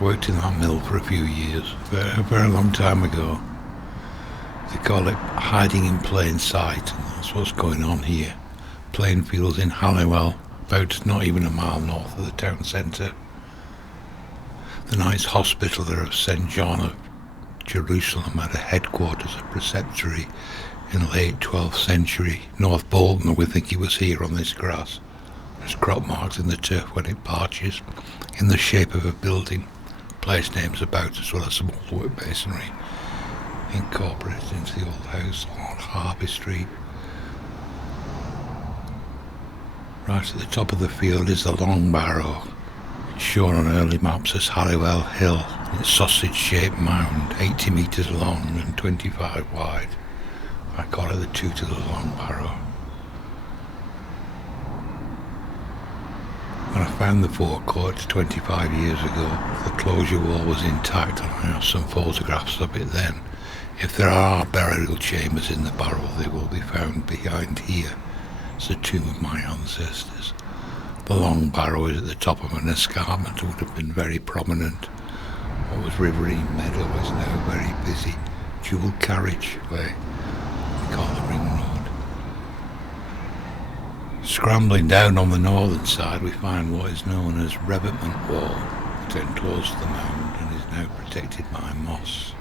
I worked in that mill for a few years, a very long time ago. They call it hiding in plain sight, and that's what's going on here. Plain fields in Halliwell, about not even a mile north of the town centre. The Knights Hospital there of St John of Jerusalem had a headquarters, a preceptory in the late 12th century. North Bolton, we think he was here on this grass. There's crop marks in the turf when it parches, in the shape of a building. Place names about, as well as some old work masonry incorporated into the old house on Harvey Street. Right at the top of the field is the Long Barrow. It's shown on early maps as Halliwell Hill. It's sausage-shaped mound, 80 metres long and 25 wide. I call it the Toot of the Long Barrow. When I found the forecourt 25 years ago, the closure wall was intact, and I have some photographs of it then. If there are burial chambers in the Barrow, they will be found behind here. It's the tomb of my ancestors. The Long Barrow is at the top of an escarpment and would have been very prominent. What was Riverine Meadow is now very busy dual carriageway. We call the Ring Road. Scrambling down on the northern side, we find what is known as Revetment Wall that enclosed the mound and is now protected by moss.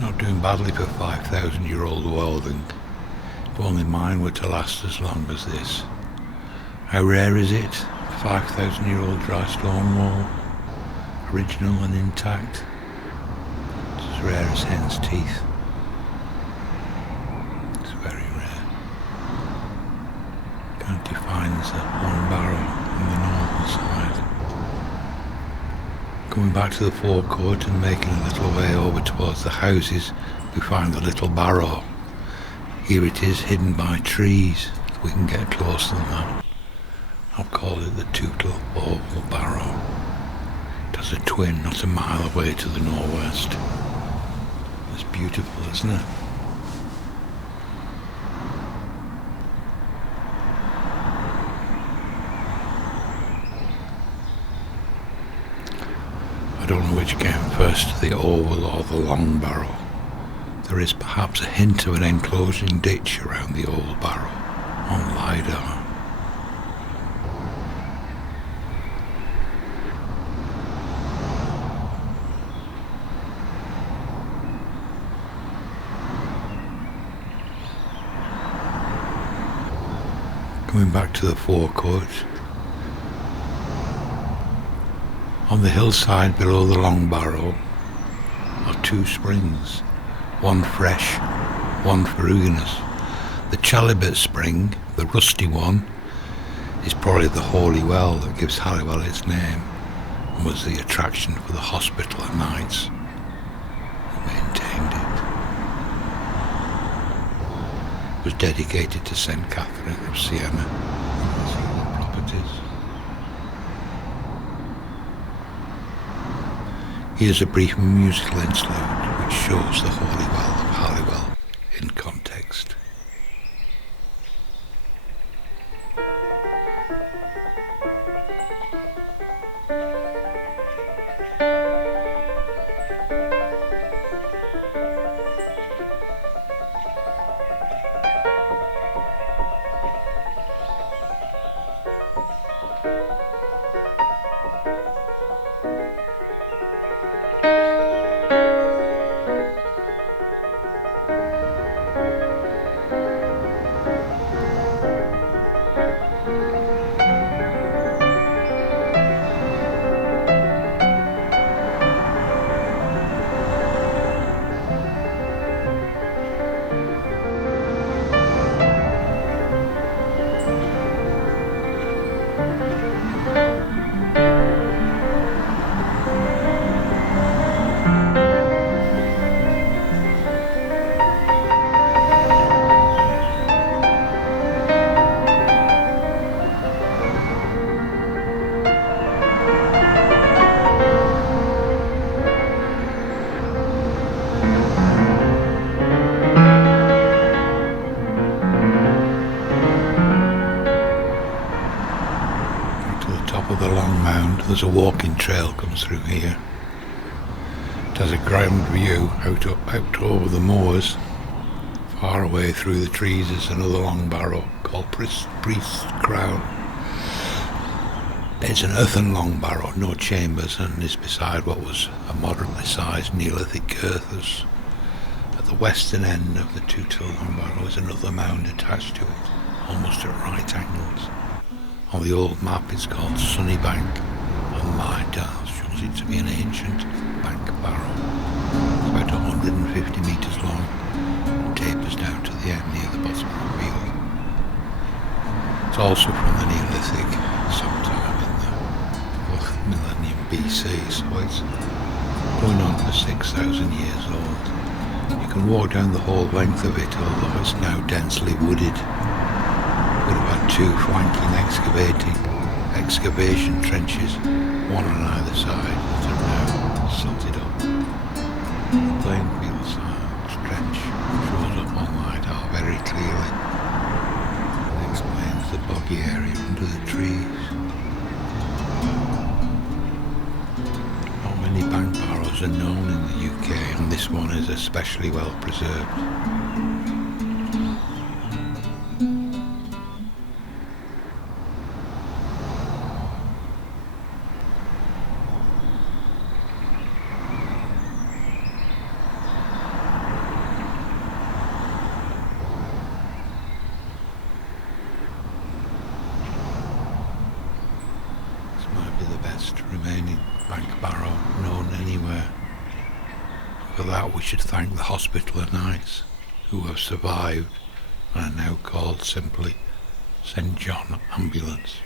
Not doing badly for 5,000-year-old welding. If only mine were to last as long as this. How rare is it? 5,000-year-old dry stone wall, original and intact. It's as rare as hen's teeth. It's very rare. Can't define as a Long Barrow on the northern side. Coming back to the forecourt and making a little way over towards the houses, we find the little barrow. Here it is, hidden by trees. We can get closer than that. I've called it the Tootle Oval Barrow. It has a twin not a mile away to the northwest. It's beautiful, isn't it? I don't know which came first, the oval or the Long Barrow. There is perhaps a hint of an enclosing ditch around the old barrow on LiDAR. Coming back to the forecourt, on the hillside below the Long Barrow are two springs, one fresh, one ferruginous. The Chalibert spring, the rusty one, is probably the holy well that gives Halliwell its name and was the attraction for the hospital at nights. Who maintained it. It was dedicated to St Catherine of Siena and has healing properties. Here's a brief musical interlude which shows the holy well of Halliwell in context. there's a walking trail comes through here. It has a ground view out over the moors. Far away through the trees is another long barrow called Priest's Crown. It's an earthen long barrow, no chambers, and is beside what was a moderately sized Neolithic earthers. At the western end of the two-till long barrow is another mound attached to it, almost at right angles. On the old map it's called Sunnybank, and my dial shows it to be an ancient bank barrow. It's about 150 metres long and tapers down to the end near the bottom of the field. It's also from the Neolithic, sometime in the 4th millennium BC, so it's going on for 6,000 years old. You can walk down the whole length of it, although it's now densely wooded. We've had 2 flanking excavation trenches, one on either side, that are now silted up. The playing field trench shows up on LiDAR very clearly. It explains the boggy area under the trees. Not many bank barrows are known in the UK, and this one is especially well preserved. The best remaining bank barrow known anywhere. For that we should thank the Hospitaller Knights, who have survived and are now called simply St John Ambulance.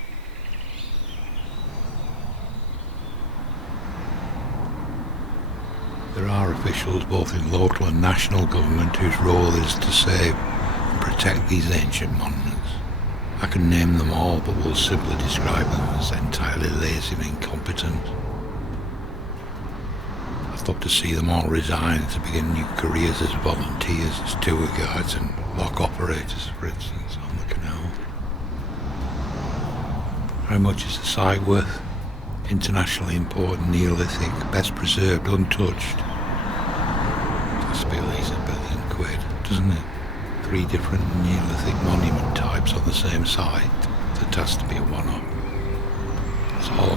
There are officials both in local and national government whose role is to save and protect these ancient monuments. I can name them all, but will simply describe them as entirely lazy and incompetent. I'd love to see them all resign to begin new careers as volunteers, as tour guides and lock operators, for instance, on the canal. How much is the site worth? Internationally important, Neolithic, best preserved, untouched. That's at least £1 billion, doesn't it? 3 different Neolithic monument types on the same site. That has to be a one-off. It's all